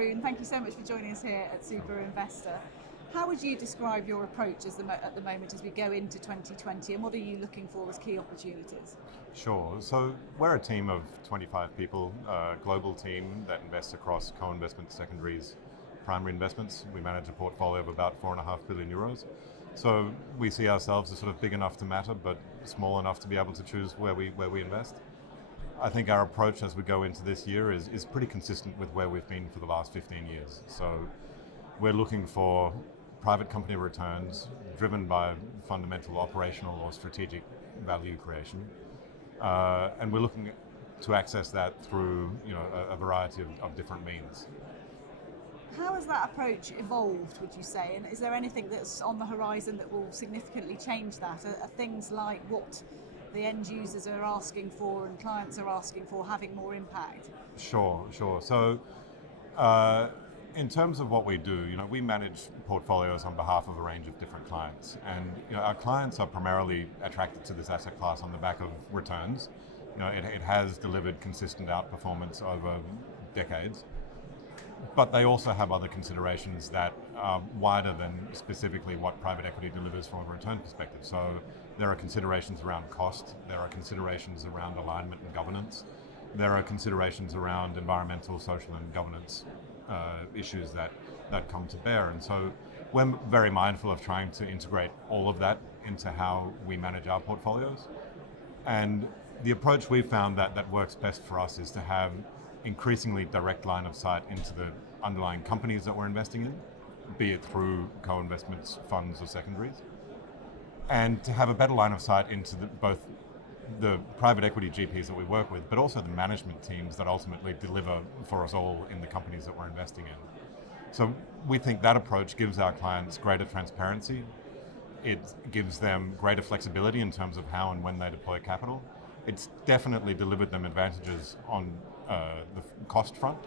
Rune, thank you so much for joining us here at Super Investor. How would you describe your approach at the moment as we go into 2020, and what are you looking for as key opportunities? Sure. So we're a team of 25 people, a global team that invests across co-investment, secondaries, primary investments. We manage a portfolio of about 4.5 billion euros. So we see ourselves as sort of big enough to matter, but small enough to be able to choose where we invest. I think our approach as we go into this year is pretty consistent with where we've been for the last 15 years. So we're looking for private company returns driven by fundamental operational or strategic value creation. And we're looking to access that through a variety of different means. How has that approach evolved, would you say? And is there anything that's on the horizon that will significantly change that? Are things like what the end users are asking for and clients are asking for having more impact? Sure. So in terms of what we do, we manage portfolios on behalf of a range of different clients. And our clients are primarily attracted to this asset class on the back of returns. It has delivered consistent outperformance over decades. But they also have other considerations that are wider than specifically what private equity delivers from a return perspective. So there are considerations around cost, there are considerations around alignment and governance, there are considerations around environmental, social and governance issues that come to bear. And so we're very mindful of trying to integrate all of that into how we manage our portfolios. And the approach we've found that works best for us is to have increasingly direct line of sight into the underlying companies that we're investing in, be it through co-investments, funds or secondaries, and to have a better line of sight into both the private equity GPs that we work with, but also the management teams that ultimately deliver for us all in the companies that we're investing in. So we think that approach gives our clients greater transparency. It gives them greater flexibility in terms of how and when they deploy capital. It's definitely delivered them advantages on the cost front,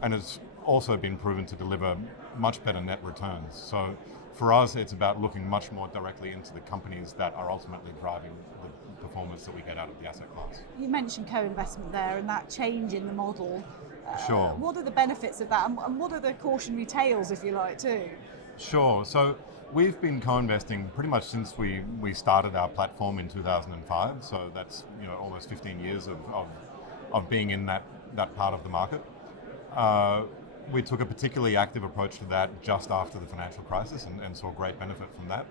and it's also been proven to deliver much better net returns. So for us, it's about looking much more directly into the companies that are ultimately driving the performance that we get out of the asset class. You mentioned co-investment there and that change in the model. Sure. What are the benefits of that, and what are the cautionary tales, if you like, too? Sure. So we've been co-investing pretty much since we started our platform in 2005. So that's almost 15 years of being in that part of the market. We took a particularly active approach to that just after the financial crisis and saw great benefit from that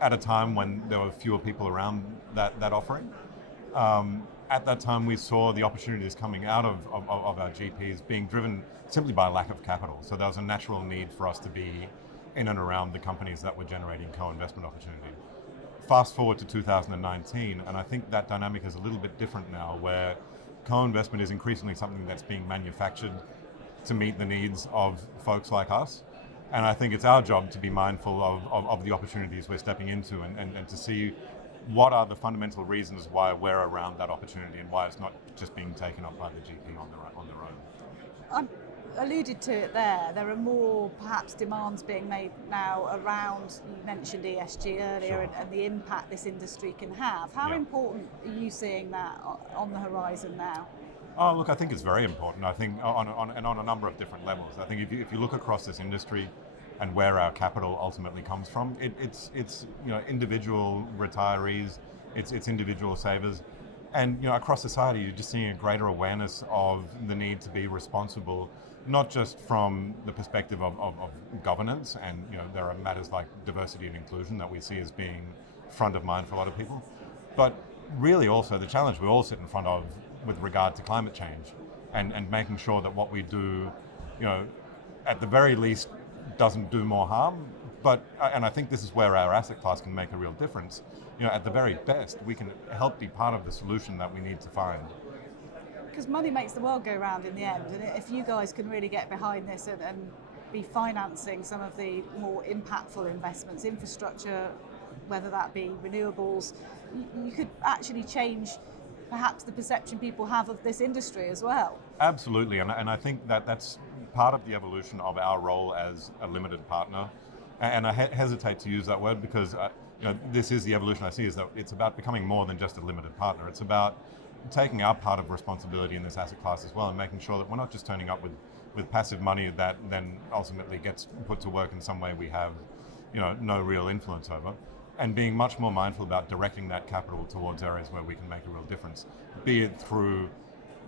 at a time when there were fewer people around that offering. At that time, we saw the opportunities coming out of our GPs being driven simply by lack of capital. So there was a natural need for us to be in and around the companies that were generating co-investment opportunity. Fast forward to 2019, and I think that dynamic is a little bit different now, where co-investment is increasingly something that's being manufactured to meet the needs of folks like us. And I think it's our job to be mindful of the opportunities we're stepping into and to see what are the fundamental reasons why we're around that opportunity and why it's not just being taken up by the GP on their own. I alluded to it there. There are more perhaps demands being made now around, you mentioned ESG earlier, Sure. and the impact this industry can have. How important are you seeing that on the horizon now? Oh, look, I think it's very important. I think on a number of different levels. I think if you look across this industry and where our capital ultimately comes from, it's individual retirees, it's individual savers, and across society you're just seeing a greater awareness of the need to be responsible, not just from the perspective of governance, and there are matters like diversity and inclusion that we see as being front of mind for a lot of people, but really also the challenge we all sit in front of with regard to climate change and making sure that what we do, at the very least doesn't do more harm. And I think this is where our asset class can make a real difference. At the very best, we can help be part of the solution that we need to find. Because money makes the world go round in the end, and if you guys can really get behind this and be financing some of the more impactful investments, infrastructure, whether that be renewables, you could actually change perhaps the perception people have of this industry as well. Absolutely, and I think that's part of the evolution of our role as a limited partner. And I hesitate to use that word because this is the evolution I see, is that it's about becoming more than just a limited partner. It's about taking our part of responsibility in this asset class as well, and making sure that we're not just turning up with passive money that then ultimately gets put to work in some way we have, no real influence over, and being much more mindful about directing that capital towards areas where we can make a real difference, be it through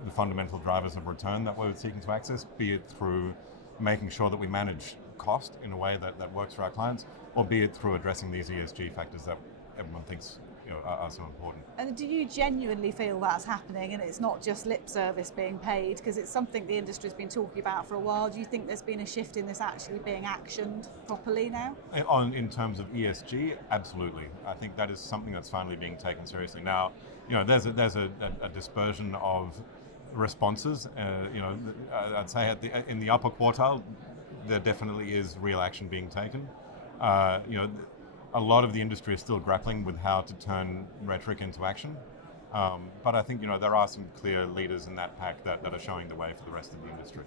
the fundamental drivers of return that we're seeking to access, be it through making sure that we manage cost in a way that works for our clients, or be it through addressing these ESG factors that everyone thinks are so important. And do you genuinely feel that's happening and it's not just lip service being paid? Because it's something the industry's been talking about for a while. Do you think there's been a shift in this actually being actioned properly now? In terms of ESG, absolutely. I think that is something that's finally being taken seriously. Now, there's a dispersion of responses. I'd say in the upper quartile, there definitely is real action being taken. A lot of the industry is still grappling with how to turn rhetoric into action. But I think there are some clear leaders in that pack that are showing the way for the rest of the industry.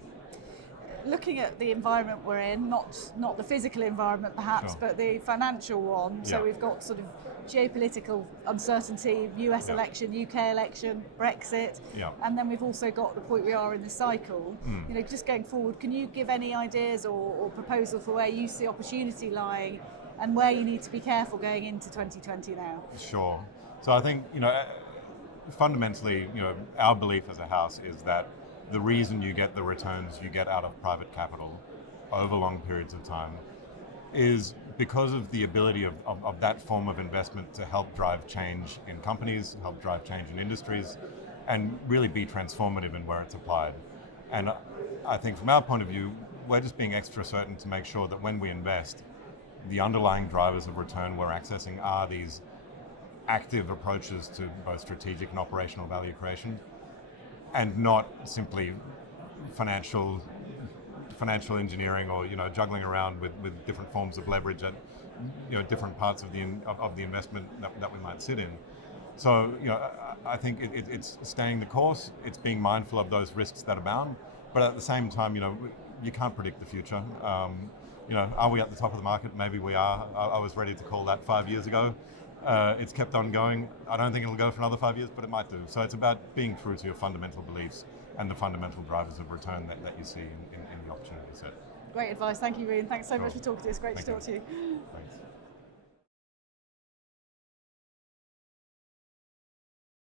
Looking at the environment we're in, not the physical environment perhaps, Sure. but the financial one. So we've got sort of geopolitical uncertainty, US election, UK election, Brexit, and then we've also got the point we are in the cycle. Just going forward, can you give any ideas or proposal for where you see opportunity lying and where you need to be careful going into 2020 now? Sure. So I think, fundamentally, our belief as a house is that the reason you get the returns you get out of private capital over long periods of time is because of the ability of that form of investment to help drive change in companies, help drive change in industries, and really be transformative in where it's applied. And I think from our point of view, we're just being extra certain to make sure that when we invest, the underlying drivers of return we're accessing are these active approaches to both strategic and operational value creation, and not simply financial engineering or juggling around with different forms of leverage at different parts of the investment that we might sit in. So I think it's staying the course. It's being mindful of those risks that abound, but at the same time, you can't predict the future. Are we at the top of the market? Maybe we are. I was ready to call that 5 years ago. It's kept on going. I don't think it'll go for another 5 years, but it might do. So it's about being true to your fundamental beliefs and the fundamental drivers of return that you see in the opportunity set. Great advice. Thank you, Rune. Thanks so Sure. much for talking to us. Great to talk to you. Thanks.